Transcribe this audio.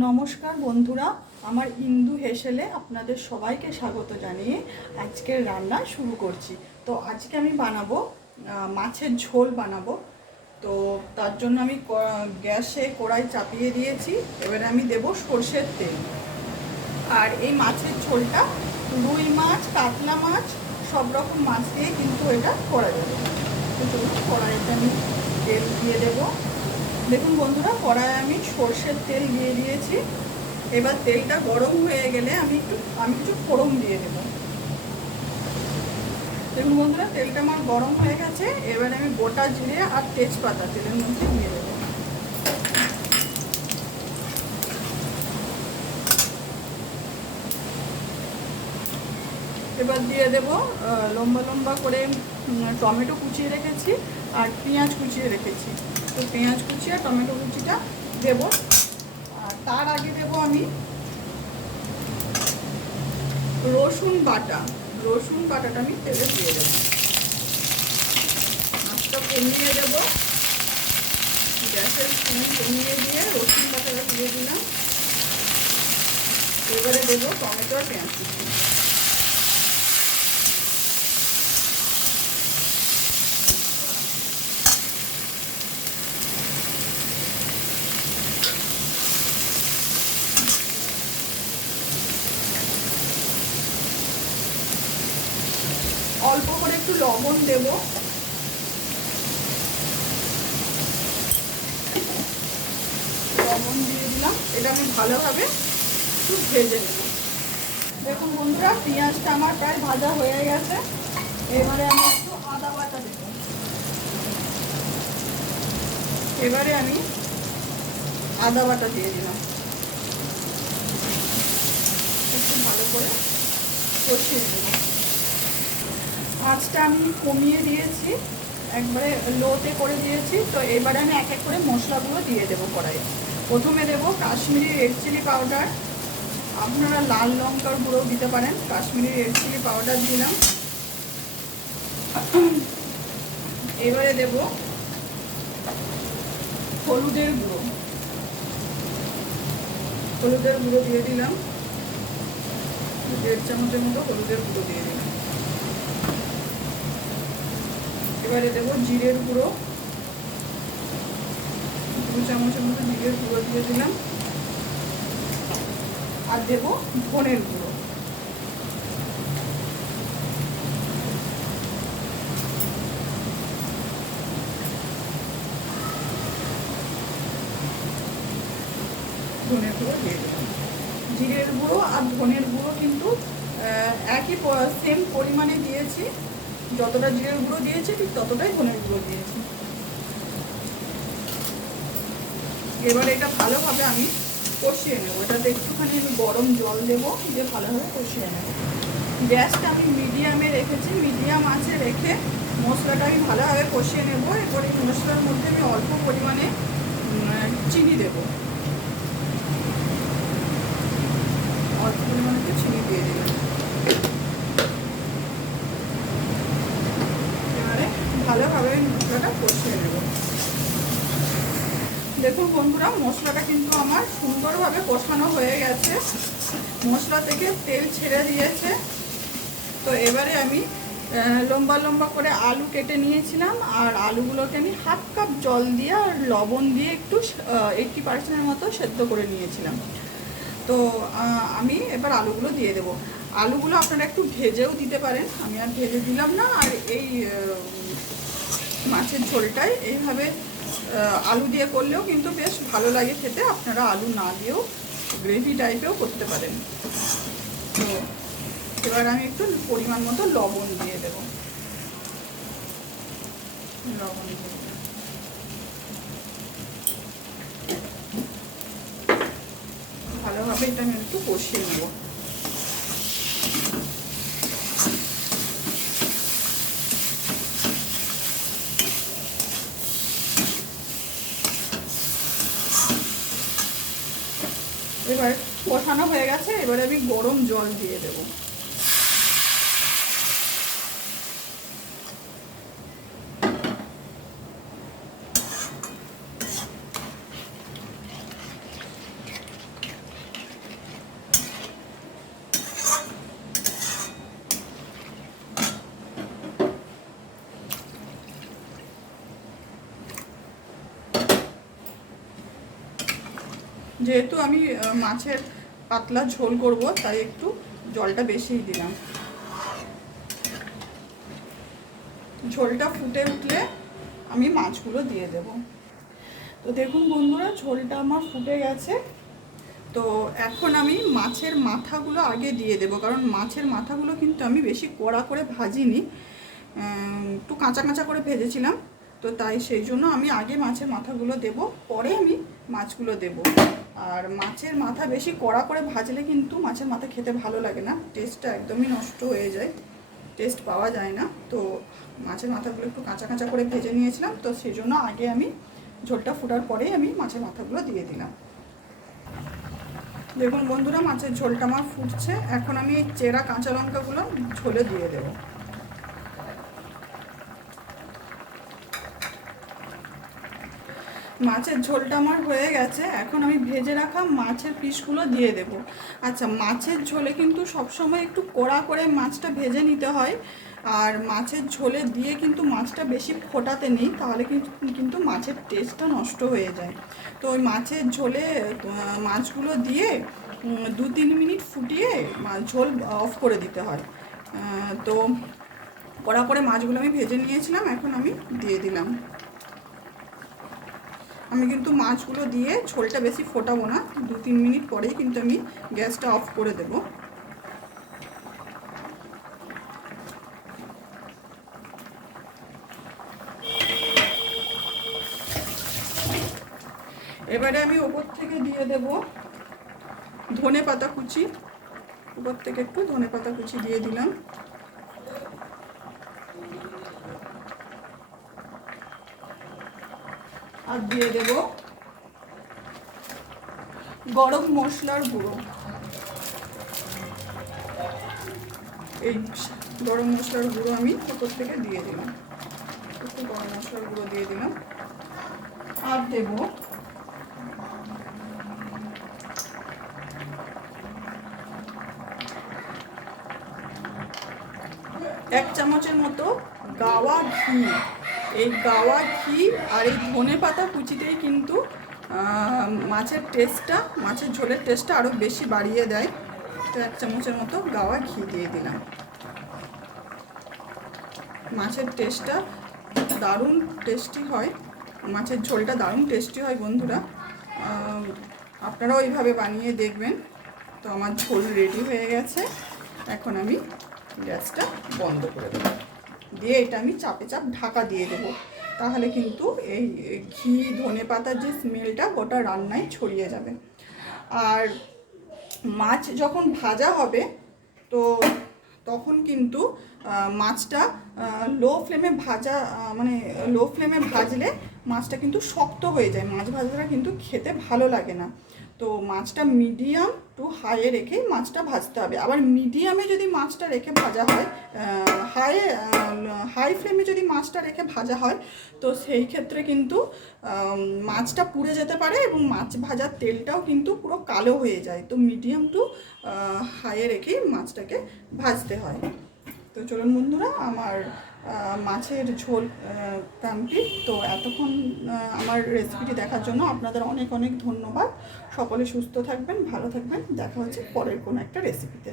নমস্কার বন্ধুরা, আমার ইন্দু হেসেলে আপনাদের সবাইকে স্বাগত জানিয়ে আজকের রান্না শুরু করছি। তো আজকে আমি বানাবো মাছের ঝোল বানাবো। তো তার জন্য আমি গ্যাসে কড়াই চাপিয়ে দিয়েছি। এবারে আমি দেব সর্ষের তেল। আর এই মাছের ঝোলটা রুই মাছ, কাতলা মাছ, সব রকম মাছ দিয়ে কিন্তু এটা করা যাবে। তো চলুন কড়াইতে আমি তেল দিয়ে দেবো। দেখুন বন্ধুরা, কড়াইয়ে আমি সর্ষের তেল দিয়ে দিয়েছি। এবার তেলটা গরম হয়ে গেলে আমি কিছু ফোড়ন দিয়ে দেবো। দেখুন বন্ধুরা, তেলটা আমার গরম হয়ে গেছে। এবার আমি গোটা জিরে আর তেজপাতা তেলের মধ্যে দিয়ে দেবো। এবার দিয়ে দেবো লম্বা লম্বা করে টমেটো কুচিয়ে রেখেছি আর পেঁয়াজ কুচিয়ে রেখেছি। তো পেঁয়াজ কুচি আর টমেটো কুচিটা দেবো। আর তার আগে দেবো আমি রসুন বাটাটা আমি তেলে দিয়ে দেবো। মাছটা কমিয়ে দেবো, গ্যাসের ফ্লেম কমিয়ে দিয়ে রসুন বাটাটা দিয়ে দিলাম। এবারে দেবো টমেটো আর পেঁয়াজ কুচি। অল্প করে একটু লবণ দেব। লবণ দিয়ে দিলাম। এটা আমি ভালোভাবে একটু ভেজে নেব। দেখুন বন্ধুরা, পেঁয়াজটা আমার প্রায় ভাজা হয়ে গেছে। এবারে আমি একটু আদা বাটা দেব। এবারে আমি আদা বাটা দিয়ে দিলাম। একটু ভালো করে কষিয়ে নেব। আঁচটা আমি কমিয়ে দিয়েছি, একবারে লোতে করে দিয়েছি। তো এবারে আমি এক এক করে মশলাগুলো দিয়ে দেবো কড়াইয়ে। প্রথমে দেবো কাশ্মীরি রেড চিলি পাউডার। আপনারা লাল লঙ্কার গুঁড়ো দিতে পারেন। কাশ্মীরি রেড চিলি পাউডার দিলাম। এবারে দেব হলুদের গুঁড়ো দিয়ে দিলাম। 1.5 চামচের মতো হলুদের গুঁড়ো দিয়ে দিলাম। এবারে দেব জিরের গুঁড়ো, 2 চামচের মতো জিরের গুঁড়ো দিয়ে দিলাম। আর দেব ধনের গুঁড়ো। ধনের গুঁড়ো দিয়ে দিলাম। জিরের গুঁড়ো আর ধনের গুঁড়ো কিন্তু একই সেম পরিমাণে দিয়েছি। যতটা জিরের গুঁড়ো দিয়েছি ঠিক ততটাই ধনের গুঁড়ো দিয়েছি। এবার এটা ভালোভাবে আমি কষিয়ে নেবো। এটাতে একটুখানি আমি গরম জল দেবো, দিয়ে ভালোভাবে কষিয়ে নেব। গ্যাসটা আমি মিডিয়ামে রেখেছি। মিডিয়াম আঁচে রেখে মশলাটা আমি ভালোভাবে কষিয়ে নেব। এরপর এই মশলার মধ্যে আমি অল্প পরিমাণে চিনি দেবো। অল্প পরিমাণে চিনি দিয়ে দিলাম। এবারে ভালোভাবে মশলাটা কষিয়ে নেব। দেখুন বন্ধুরা, মশলাটা কিন্তু আমার সুন্দরভাবে কষানো হয়ে গেছে। মশলা থেকে তেল ছেড়ে দিয়েছে। তো এবারে আমি লম্বা লম্বা করে আলু কেটে নিয়েছিলাম। আর আলুগুলোকে আমি 1/2 কাপ জল দিয়ে আর লবণ দিয়ে একটু 80% মতো সেদ্ধ করে নিয়েছিলাম। তো আমি এবার আলুগুলো দিয়ে দেবো। আলুগুলো আপনারা একটু ভেজেও দিতে পারেন, আমি আর ভেজে দিলাম না। আর এই মাছের ঝোলটাই এইভাবে আলু দিয়ে করলেও কিন্তু বেশ ভালো লাগে খেতে। আপনারা আলু না দিয়েও গ্রেভি টাইপেও করতে পারেন। তো এবার আমি একটু পরিমাণ মতো লবণ দিয়ে দেব। লবণ দিয়ে ভালোভাবে এটা আমি একটু কষিয়ে নেব। এবার কষানো হয়ে গেছে। এবারে আমি গরম জল দিয়ে দেব। যেহেতু আমি মাছের পাতলা ঝোল করব, তাই একটু জলটা বেশিই দিলাম। ঝোলটা ফুটে উঠলে আমি মাছগুলো দিয়ে দেব। তো দেখুন বন্ধুরা, ঝোলটা আমার ফুটে গেছে। তো এখন আমি মাছের মাথাগুলো আগে দিয়ে দেব, কারণ মাছের মাথাগুলো কিন্তু আমি বেশি কড়া করে ভাজিনি, একটু কাঁচা কাঁচা করে ভেজেছিলাম। তো তাই সেই জন্য আমি আগে মাছের মাথাগুলো দেব, পরে আমি মাছগুলো দেব। আর মাছের মাথা বেশি কড়া করে ভাজলে কিন্তু মাছের মাথা খেতে ভালো লাগে না, টেস্টটা একদমই নষ্ট হয়ে যায়, টেস্ট পাওয়া যায় না। তো মাছের মাথাগুলো একটু কাঁচা কাঁচা করে ভেজে নিয়েছিলাম, তো সেই জন্য আগে আমি ঝোলটা ফোটার পরেই আমি মাছের মাথাগুলো দিয়ে দিলাম। দেখুন বন্ধুরা, মাছের ঝোলটা আমার ফুটছে। এখন আমি এই চেরা কাঁচা লঙ্কাগুলো ঝোলে দিয়ে দেব। মাছের ঝোলটা আমার হয়ে গেছে। এখন আমি ভেজে রাখা মাছের পিসগুলো দিয়ে দেব। আচ্ছা, মাছের ঝোলে কিন্তু সবসময় একটু কড়া করে মাছটা ভেজে নিতে হয়, আর মাছের ঝোলে দিয়ে কিন্তু মাছটা বেশি ফোটাতে নেই, তাহলে কিন্তু মাছের টেস্টটা নষ্ট হয়ে যায়। তো ওই মাছের ঝোলে মাছগুলো দিয়ে 2-3 মিনিট ফুটিয়ে ঝোল অফ করে দিতে হয়। তো কড়া করে মাছগুলো আমি ভেজে নিয়েছিলাম, এখন আমি দিয়ে দিলাম। আমি কিন্তু মাছগুলো দিয়ে ঝোলটা বেশি ফোটাবো না, 2-3 মিনিট পরেই কিন্তু আমি গ্যাসটা অফ করে দেব। এবারে আমি ওপর থেকে দিয়ে দেব ধনে পাতা কুচি। উপর থেকে একটু ধনে পাতা কুচি দিয়ে দিলাম। আর দিয়ে দেব গরম মশলার গুঁড়ো। এই গরম মশলার গুঁড়ো আমি উপর থেকে দিয়ে দিলাম, একটু গরম মশলার গুঁড়ো দিয়ে দিলাম। আর দেব এক চামচের মতো গাওয়া ঘি। এই গাওয়া ঘি আর এই ধনে পাতা কুচিতেই কিন্তু মাছের টেস্টটা, মাছের ঝোলের টেস্টটা আরও বেশি বাড়িয়ে দেয়। তো 1 চামচের মতো গাওয়া ঘি দিয়ে দিলাম। মাছের টেস্টটা দারুণ টেস্টি হয়, মাছের ঝোলটা দারুণ টেস্টি হয় বন্ধুরা, আপনারাও এইভাবে বানিয়ে দেখবেন। তো আমার ঝোল রেডি হয়ে গেছে। এখন আমি গ্যাসটা বন্ধ করে দেবো, দিয়ে এটা আমি চাপে চাপ ঢাকা দিয়ে দেবো। তাহলে কিন্তু এই ঘি ধনে পাতার যে স্মেলটা গোটা রান্নায় ছড়িয়ে যাবে। আর মাছ যখন ভাজা হবে, তো তখন কিন্তু মাছটা লো ফ্লেমে ভাজা, মানে লো ফ্লেমে ভাজলে মাছটা কিন্তু শক্ত হয়ে যায়, মাছ ভাজাটা কিন্তু খেতে ভালো লাগে না। তো মাছটা মিডিয়াম টু হাইয়ে রেখে মাছটা ভাজতে হবে। আবার মিডিয়ামে যদি মাছটা রেখে ভাজা হয়, হাই ফ্লেমে যদি মাছটা রেখে ভাজা হয়, তো সেই ক্ষেত্রে কিন্তু মাছটা পুড়ে যেতে পারে এবং মাছ ভাজার তেলটাও কিন্তু পুরো কালো হয়ে যায়। তো মিডিয়াম টু হাইয়ে রেখেই মাছটাকে ভাজতে হয়। তো চলুন বন্ধুরা, আমার মাছের ঝোল কমপ্লিট। তো এতক্ষণ আমার রেসিপিটি দেখার জন্য আপনাদের অনেক অনেক ধন্যবাদ। সকলে সুস্থ থাকবেন, ভালো থাকবেন। দেখা হচ্ছে পরের কোনো একটা রেসিপিতে।